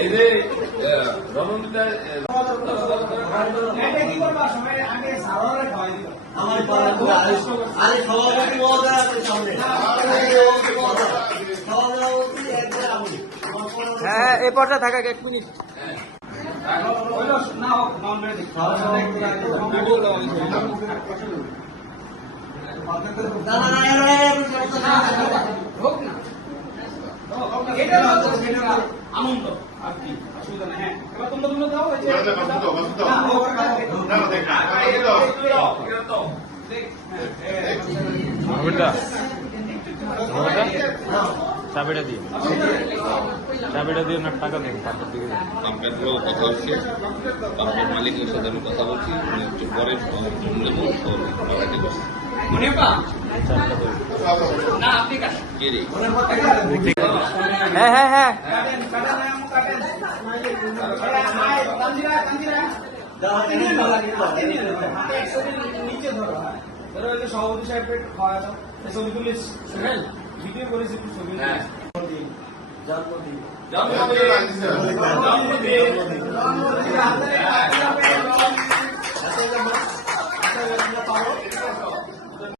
এই যে রমণীটা হ্যাঁ এই পর্যায়ে থাকা 1 মিনিট। আনন্দ আর কি অসুবিধা নেই। হ্যাঁ এবার তোমরা দাও চাবিটা দিয়ে ওনার টাকা দেন, তারপর দিকে কমপ্লেন্টগুলো কথা হচ্ছে, কমপ্লেন্ট মালিকের সাথে আমি কথা বলছি, উনি একটু পরে নেবো রেডি করছি। কে রে? হ্যাঁ হ্যাঁ হ্যাঁ সভাপতি সাহেব খাওয়া দাও ছবি তুলিস ভিডিও করেছি একটু ছবি জন্মদিন